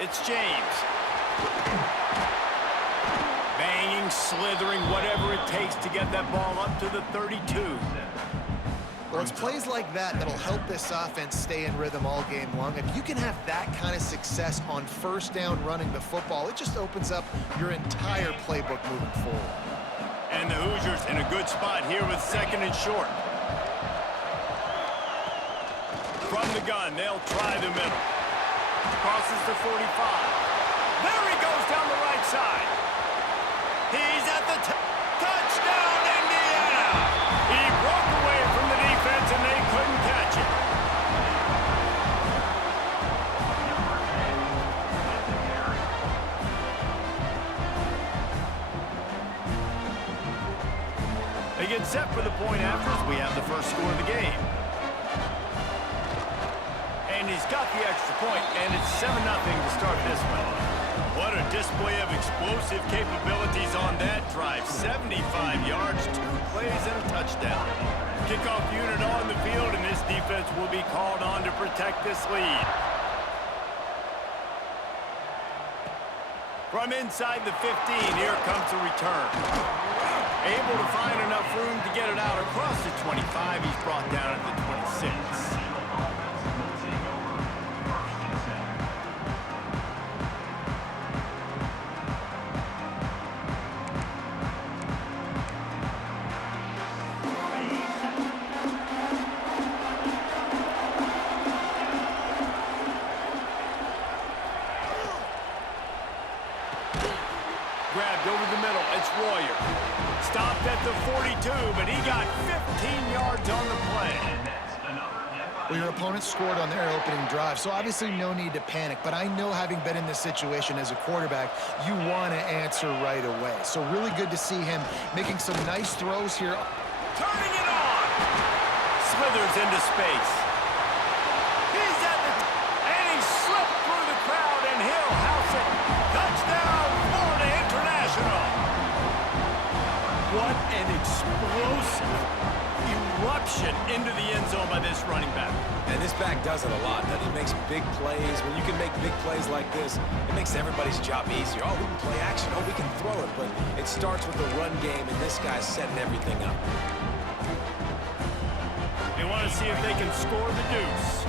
It's James. Banging, slithering, whatever it takes to get that ball up to the 32. Well, it's plays like that that'll help this offense stay in rhythm all game long. If you can have that kind of success on first down running the football, it just opens up your entire playbook moving forward. And the Hoosiers in a good spot here with second and short. From the gun, they'll try the middle. Crosses the 45. There he goes down the right side. He's at the touchdown, Indiana! He broke away from the defense and they couldn't catch it. They get set for the point after as we have the first score of the game. And he's got the extra point, and it's 7-0 to start this one. What a display of explosive capabilities on that drive. 75 yards, 2 plays, and a touchdown. Kickoff unit on the field, and this defense will be called on to protect this lead. From inside the 15, here comes the return. Able to find enough room to get it out across the 25. He's brought down at the 26. Grabbed over the middle. It's Royer. Stopped at the 42, but he got 15 yards on the play. Well, your opponent scored on their opening drive, so obviously no need to panic. But I know, having been in this situation as a quarterback, you want to answer right away. So really good to see him making some nice throws here. Turning it on. Slithers into space. He's at the and he slipped through the crowd, and he'll house it. Touchdown, Florida International. What an explosive eruption into the end zone by this running back. And this back does it a lot. That he makes big plays. When you can make big plays like this, it makes everybody's job easier. Oh, we can play action. Oh, we can throw it. But it starts with the run game, and this guy's setting everything up. They want to see if they can score the deuce.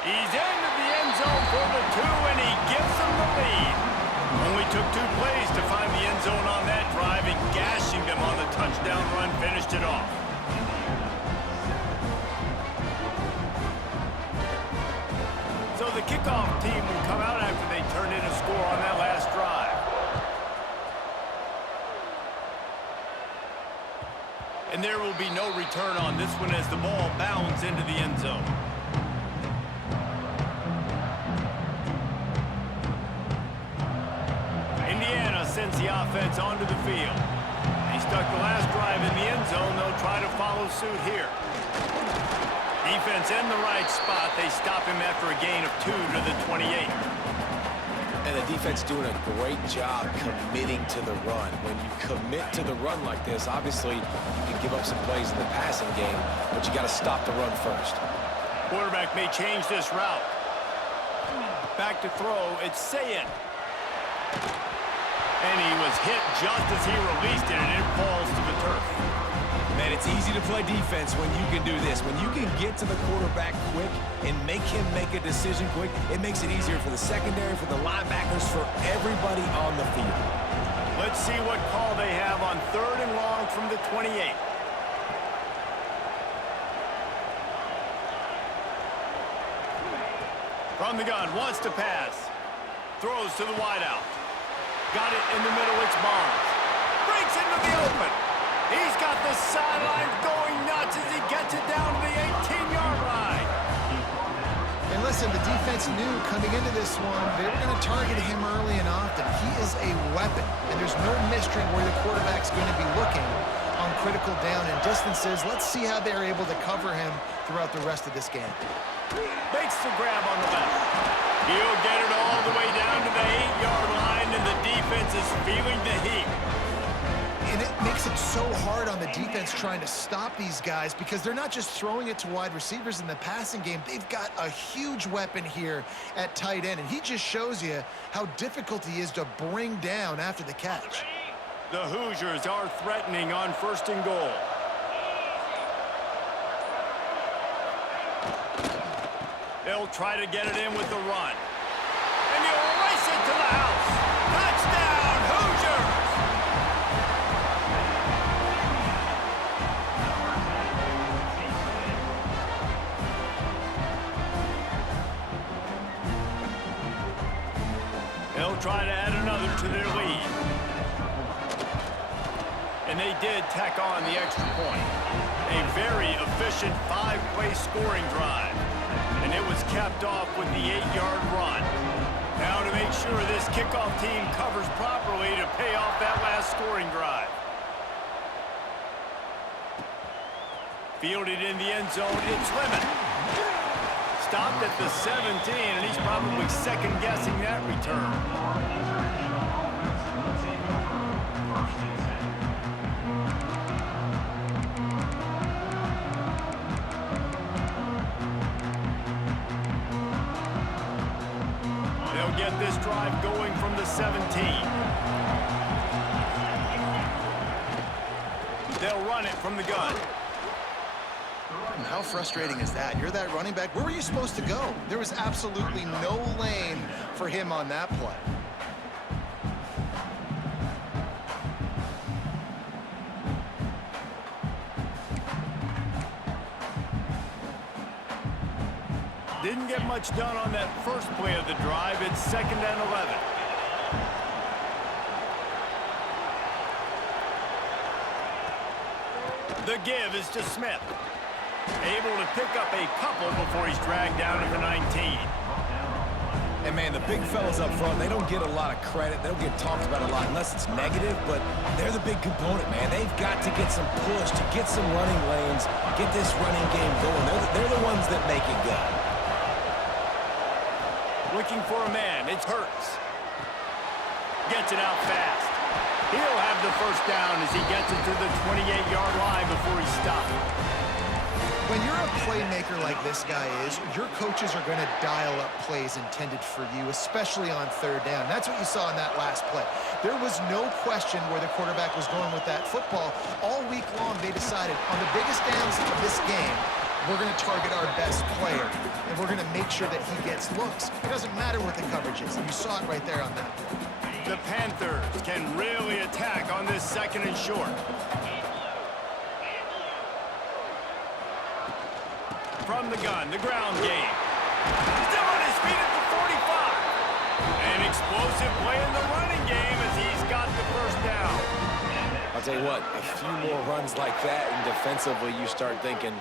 He's into the end zone for the 2, and he gives them the lead. Only took 2 plays to find the end zone on that drive, and gashing them on the touchdown run finished it off. So the kickoff team will come out after they turn in a score on that last drive. And there will be no return on this one as the ball bounds into the end zone. Indiana sends the offense onto the field. They stuck the last drive in the end zone. They'll try to follow suit here. Defense in the right spot. They stop him after a gain of 2 to the 28. And the defense doing a great job committing to the run. When you commit to the run like this, obviously you can give up some plays in the passing game, but you got to stop the run first. Quarterback may change this route. Back to throw. It's Sayin. And he was hit just as he released it, and it falls to the turf. Man, it's easy to play defense when you can do this. When you can get to the quarterback quick and make him make a decision quick, it makes it easier for the secondary, for the linebackers, for everybody on the field. Let's see what call they have on 3rd and long from the 28. From the gun, wants to pass. Throws to the wideout. Got it in the middle, it's Barnes. Breaks into the open. He's got the sideline going nuts as he gets it down to the 18-yard line. And listen, the defense knew coming into this one, they were going to target him early and often. He is a weapon, and there's no mystery where the quarterback's going to be looking on critical down and distances. Let's see how they're able to cover him throughout the rest of this game. Makes the grab on the left. He'll get it all the way down to the 8-yard line, and the defense is feeling the heat. And it makes it so hard on the defense trying to stop these guys because they're not just throwing it to wide receivers in the passing game. They've got a huge weapon here at tight end, and he just shows you how difficult he is to bring down after the catch. The Hoosiers are threatening on 1st and goal. They'll try to get it in with the run. And you'll race it to the house. Touchdown, Hoosiers! They'll try to add another to their lead. And they did tack on the extra point. A very efficient 5-play scoring drive. And it was capped off with the 8-yard run. Now to make sure this kickoff team covers properly to pay off that last scoring drive. Fielded in the end zone, it's Lemon. Stopped at the 17, and he's probably second-guessing that return. They'll get this drive going from the 17. They'll run it from the gun. And how frustrating is that? You're that running back. Where were you supposed to go? There was absolutely no lane for him on that play. Didn't get much done on that first play of the drive. It's 2nd and 11. The give is to Smith. Able to pick up a couple before he's dragged down at the 19. And, man, the big fellas up front, they don't get a lot of credit. They don't get talked about a lot unless it's negative, but they're the big component, man. They've got to get some push, to get some running lanes, get this running game going. They're the ones that make it go. Looking for a man. It's Hurts. Gets it out fast. He'll have the first down as he gets it to the 28-yard line before he's stopped. When you're a playmaker like this guy is, your coaches are going to dial up plays intended for you, especially on 3rd down. That's what you saw in that last play. There was no question where the quarterback was going with that football. All week long, they decided on the biggest downs of this game, we're going to target our best player, and we're going to make sure that he gets looks. It doesn't matter what the coverage is. You saw it right there on that play. The Panthers can really attack on this 2nd and short. From the gun, the ground game. Still on his feet at the 45. An explosive play in the running game as he's got the first down. I'll tell you what, a few more runs like that, and defensively you start thinking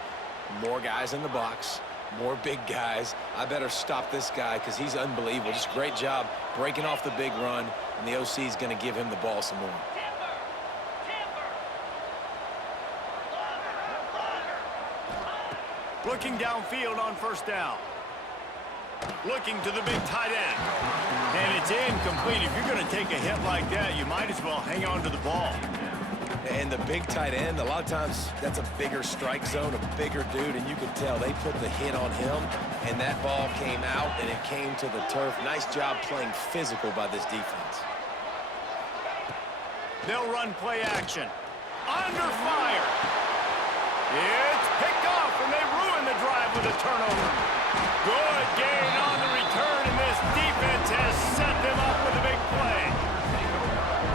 more guys in the box, more big guys. I better stop this guy because he's unbelievable. Just great job breaking off the big run, and the OC is going to give him the ball some more. Looking downfield on 1st down. Looking to the big tight end. And it's incomplete. If you're going to take a hit like that, you might as well hang on to the ball. And the big tight end, a lot of times that's a bigger strike zone, a bigger dude, and you can tell they put the hit on him, and that ball came out, and it came to the turf. Nice job playing physical by this defense. They'll run play action. Under fire. It's picked off, and they ruin the drive with a turnover. Good gain on the return, and this defense has set them up with a big play.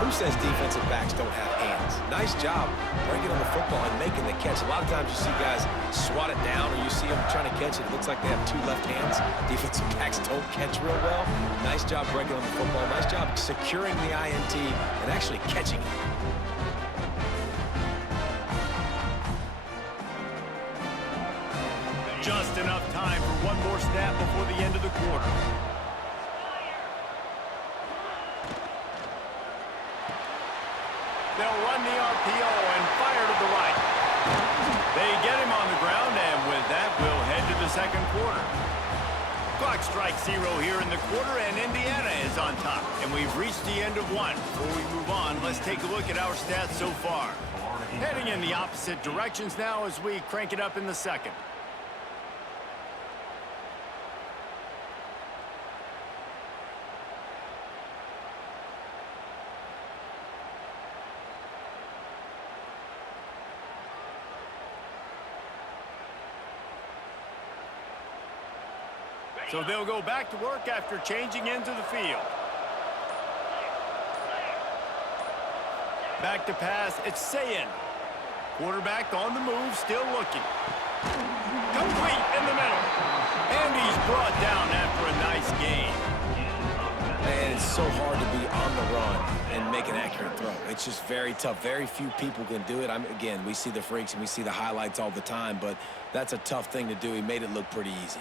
Who says defensive backs don't have hands? Nice job breaking on the football and making the catch. A lot of times you see guys swat it down, or you see them trying to catch it. It looks like they have 2 left hands. Defensive backs don't catch real well. Nice job breaking on the football. Nice job securing the INT and actually catching it. Just enough time for one more snap before the end of the quarter. They'll run the RPO and fire to the right. They get him on the ground, and with that, we'll head to the 2nd quarter. Clock strikes 0 here in the quarter, and Indiana is on top. And we've reached the end of one. Before we move on, let's take a look at our stats so far. Heading in the opposite directions now as we crank it up in the second. So they'll go back to work after changing into the field. Back to pass, it's Sayin. Quarterback on the move, still looking. Complete in the middle. And he's brought down after a nice gain. Man, it's so hard to be on the run and make an accurate throw. It's just very tough. Very few people can do it. Again, we see the freaks and we see the highlights all the time, but that's a tough thing to do. He made it look pretty easy.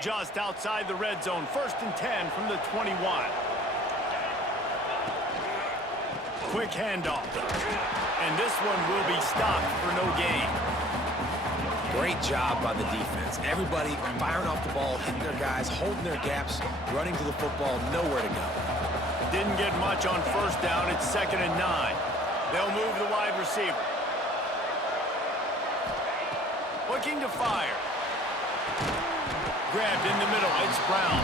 Just outside the red zone, 1st and 10 from the 21. Quick handoff. And this one will be stopped for no gain. Great job by the defense. Everybody firing off the ball, hitting their guys, holding their gaps, running to the football, nowhere to go. Didn't get much on 1st down. It's 2nd and 9. They'll move the wide receiver. Looking to fire. Grabbed in the middle, it's Brown.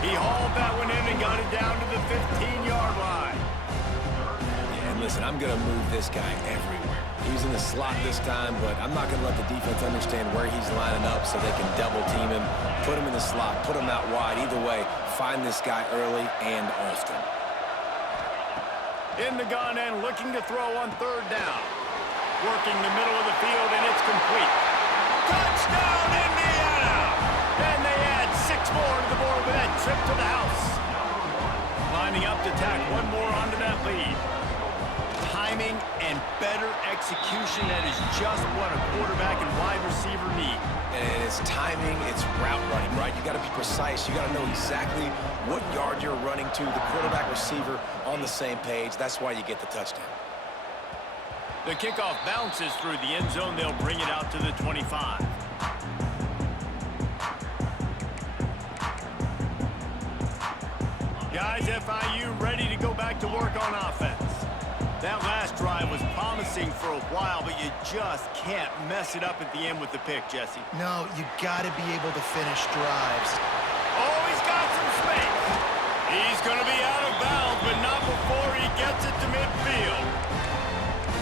He hauled that one in and got it down to the 15-yard line. Yeah, and listen, I'm going to move this guy everywhere. He's in the slot this time, but I'm not going to let the defense understand where he's lining up so they can double team him, put him in the slot, put him out wide. Either way, find this guy early and often. In the gun and looking to throw on 3rd down. Working the middle of the field, and it's complete. Touchdown, Indiana! And they add 6 more to the board with that trip to the house. Lining up to tack one more onto that lead. Timing and better execution, that is just what a quarterback and wide receiver need. And it's timing, it's route running, right? You got to be precise. You got to know exactly what yard you're running to. The quarterback receiver on the same page. That's why you get the touchdown. The kickoff bounces through the end zone. They'll bring it out to the 25. Guys, FIU ready to go back to work on offense. That last drive was promising for a while, but you just can't mess it up at the end with the pick, Jesse. No, you got to be able to finish drives. Oh, he's got some space. He's going to be out of bounds, but not before he gets it to midfield.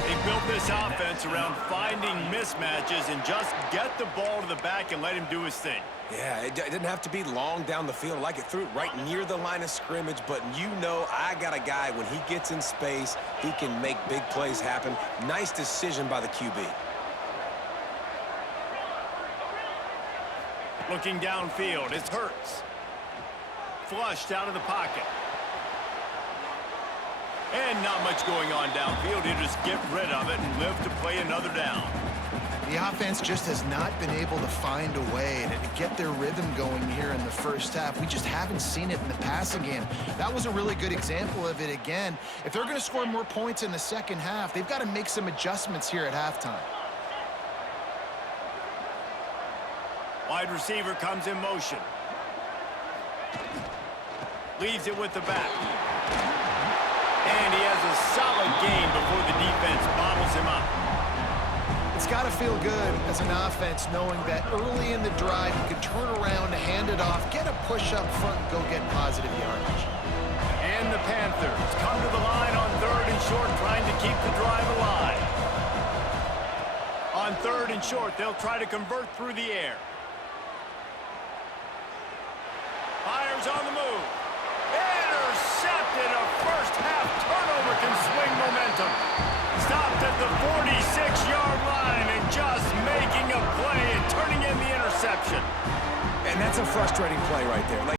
They built this offense around finding mismatches and just get the ball to the back and let him do his thing. Yeah, it didn't have to be long down the field. Like it threw it right near the line of scrimmage, but you know I got a guy, when he gets in space, he can make big plays happen. Nice decision by the QB. Looking downfield, it's Hurts. Flushed out of the pocket. And not much going on downfield. He'll just get rid of it and live to play another down. The offense just has not been able to find a way to get their rhythm going here in the first half. We just haven't seen it in the passing game. That was a really good example of it again. If they're going to score more points in the second half, they've got to make some adjustments here at halftime. Wide receiver comes in motion. Leaves it with the back. And he has a solid gain before the defense bottles him up. It's got to feel good as an offense knowing that early in the drive you can turn around, hand it off, get a push up front, and go get positive yardage. And the Panthers come to the line on 3rd and short, trying to keep the drive alive. On 3rd and short, they'll try to convert through the air. Fires on the move. Intercepted. A first half turnover can swing momentum. Stopped at the 46-yard line and just making a play and turning in the interception. And that's a frustrating play right there.